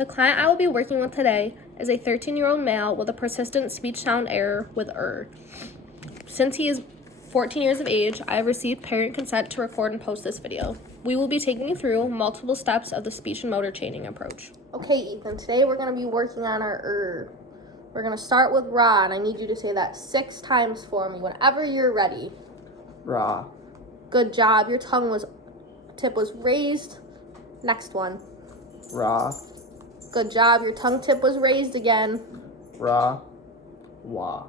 The client I will be working with today is a 13-year-old male with a persistent speech sound error with Since he is 14 years of age, I have received parent consent to record and post this video. We will be taking you through multiple steps of the speech and motor chaining approach. Okay, Ethan, today we're going to be working on our We're going to start with raw, and I need you to say that 6 times for me whenever you're ready. Raw. Good job. Your tip was raised. Next one. Raw. Good job. Your tongue tip was raised again. Raw. Wah.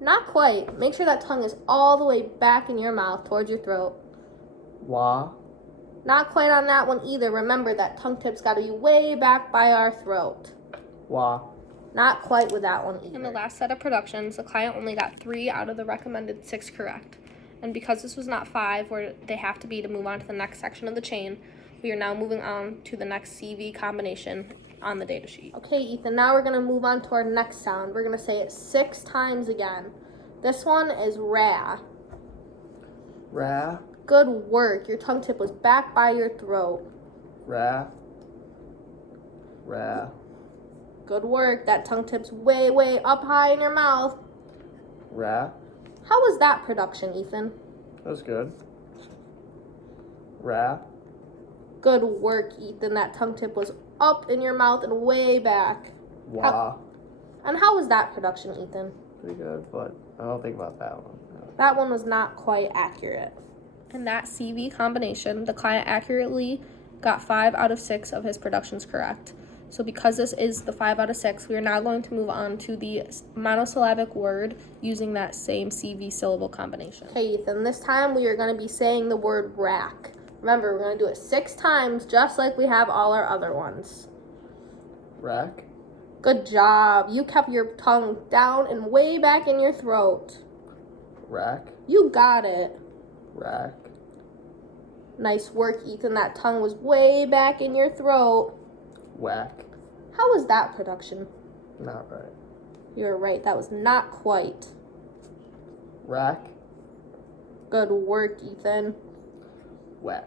Not quite. Make sure that tongue is all the way back in your mouth towards your throat. Wah. Not quite on that one either. Remember that tongue tip's got to be way back by our throat. Wah. Not quite with that one either. In the last set of productions, the client only got 3 out of the recommended 6 correct. And because this was not 5 where they have to be to move on to the next section of the chain, we are now moving on to the next CV combination on the data sheet. Okay, Ethan, now we're going to move on to our next sound. We're going to say it 6 times again. This one is ra. Ra. Good work. Your tongue tip was back by your throat. Ra. Ra. Good work. That tongue tip's way, way up high in your mouth. Ra. How was that production, Ethan? That was good. Ra. Good work, Ethan. That tongue tip was up in your mouth and way back. Wah. And how was that production, Ethan? Pretty good, but I don't think about that one. That one was not quite accurate. In that CV combination, the client accurately got 5 out of 6 of his productions correct. So because this is the 5 out of 6, we are now going to move on to the monosyllabic word using that same CV syllable combination. Okay, Ethan, this time we are going to be saying the word rack. Remember, we're going to do it 6 times, just like we have all our other ones. Rack. Good job. You kept your tongue down and way back in your throat. Rack. You got it. Rack. Nice work, Ethan. That tongue was way back in your throat. Whack. How was that production? Not right. You were right. That was not quite. Rack. Good work, Ethan. Whack.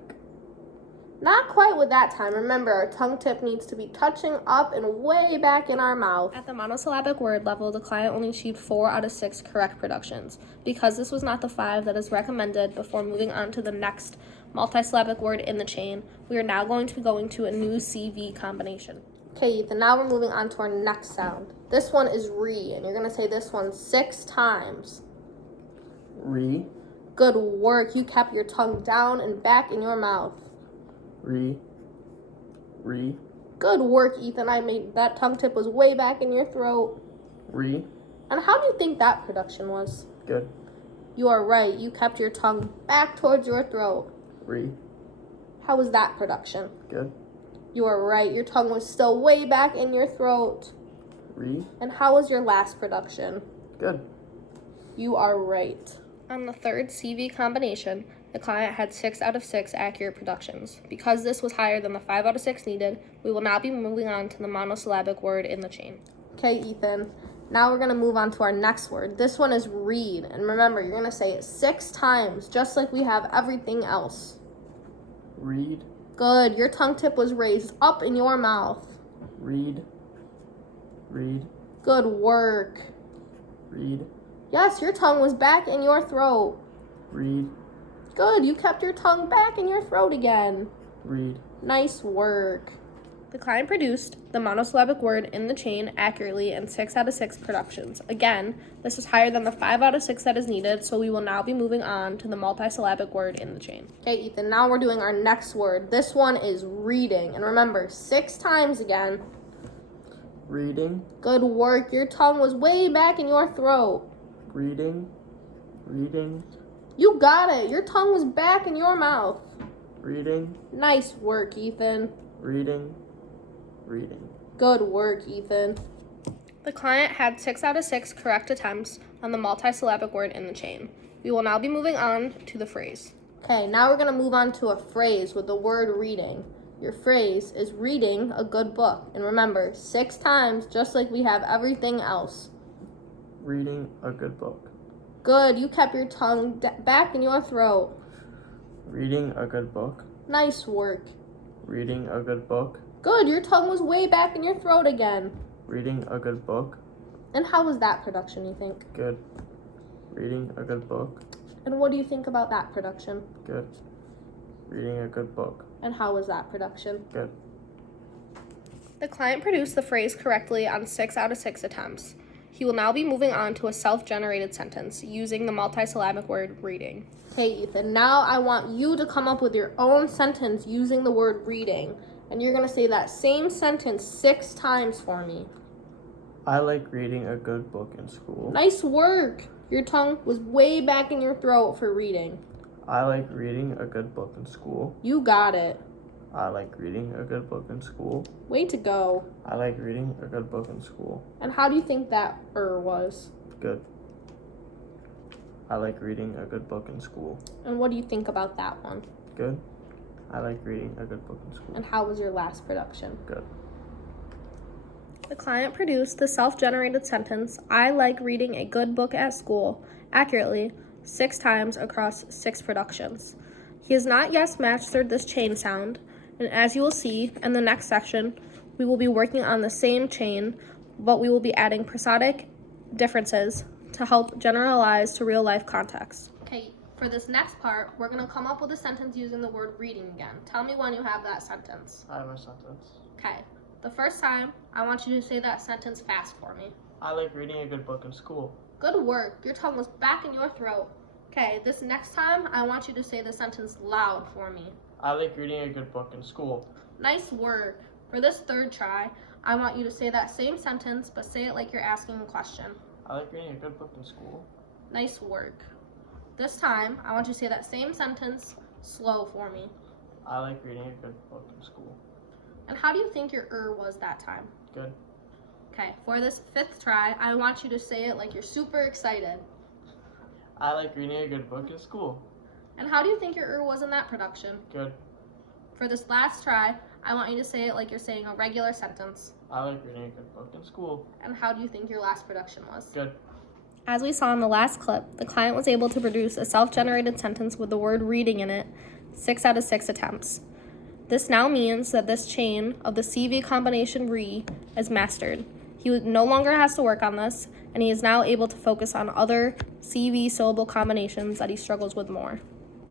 Not quite with that time. Remember, our tongue tip needs to be touching up and way back in our mouth. At the monosyllabic word level, the client only achieved 4 out of 6 correct productions. Because this was not the 5 that is recommended before moving on to the next multisyllabic word in the chain, we are now going to be going to a new CV combination. Okay, Ethan, now we're moving on to our next sound. This one is re, and you're going to say this one 6 times. Re. Good work. You kept your tongue down and back in your mouth. Re. Re. Good work, Ethan. That tongue tip was way back in your throat. Re. And how do you think that production was? Good. You are right. You kept your tongue back towards your throat. Re. How was that production? Good. You are right. Your tongue was still way back in your throat. Re. And how was your last production? Good. You are right. On the third CV combination, the client had 6 out of 6 accurate productions. Because this was higher than the 5 out of 6 needed, we will now be moving on to the monosyllabic word in the chain. Okay, Ethan. Now we're going to move on to our next word. This one is read. And remember, you're going to say it 6 times, just like we have everything else. Read. Good. Your tongue tip was raised up in your mouth. Read. Read. Good work. Read. Yes, your tongue was back in your throat. Read. Good. You kept your tongue back in your throat again. Read. Nice work. The client produced the monosyllabic word in the chain accurately in 6 out of 6 productions. Again, this is higher than the 5 out of 6 that is needed, so we will now be moving on to the multisyllabic word in the chain. Okay, Ethan, now we're doing our next word. This one is reading. And remember, 6 times again. Reading. Good work. Your tongue was way back in your throat. Reading. Reading. You got it. Your tongue was back in your mouth. Reading. Nice work, Ethan. Reading. Reading. Good work, Ethan. The client had 6 out of 6 correct attempts on the multisyllabic word in the chain. We will now be moving on to the phrase. Okay, now we're going to move on to a phrase with the word reading. Your phrase is reading a good book. And remember, 6 times, just like we have everything else. Reading a good book. Good, you kept your tongue back in your throat. Reading a good book. Nice work. Reading a good book. Good, your tongue was way back in your throat again. Reading a good book. And how was that production, you think? Good. Reading a good book. And what do you think about that production? Good. Reading a good book. And how was that production? Good. The client produced the phrase correctly on 6 out of 6 attempts. He will now be moving on to a self-generated sentence using the multisyllabic word reading. Okay, Ethan, now I want you to come up with your own sentence using the word reading. And you're going to say that same sentence 6 times for me. I like reading a good book in school. Nice work! Your tongue was way back in your throat for reading. I like reading a good book in school. You got it. I like reading a good book in school. Way to go. I like reading a good book in school. And how do you think that was? Good. I like reading a good book in school. And what do you think about that one? Good. I like reading a good book in school. And how was your last production? Good. The client produced the self-generated sentence, I like reading a good book at school, accurately 6 times across 6 productions. He has not yet mastered this chain sound, and as you will see in the next section, we will be working on the same chain, but we will be adding prosodic differences to help generalize to real-life context. Okay, for this next part, we're going to come up with a sentence using the word reading again. Tell me when you have that sentence. I have a sentence. Okay, the first time, I want you to say that sentence fast for me. I like reading a good book in school. Good work. Your tongue was back in your throat. Okay, this next time, I want you to say the sentence loud for me. I like reading a good book in school. Nice work. For this third try, I want you to say that same sentence, but say it like you're asking a question. I like reading a good book in school. Nice work. This time, I want you to say that same sentence slow for me. I like reading a good book in school. And how do you think your was that time? Good. Okay, for this 5th try, I want you to say it like you're super excited. I like reading a good book in school. And how do you think your was in that production? Good. For this last try, I want you to say it like you're saying a regular sentence. I like reading a good book in school. And how do you think your last production was? Good. As we saw in the last clip, the client was able to produce a self-generated sentence with the word reading in it 6 out of 6 attempts. This now means that this chain of the CV combination re is mastered. He no longer has to work on this, and he is now able to focus on other CV syllable combinations that he struggles with more.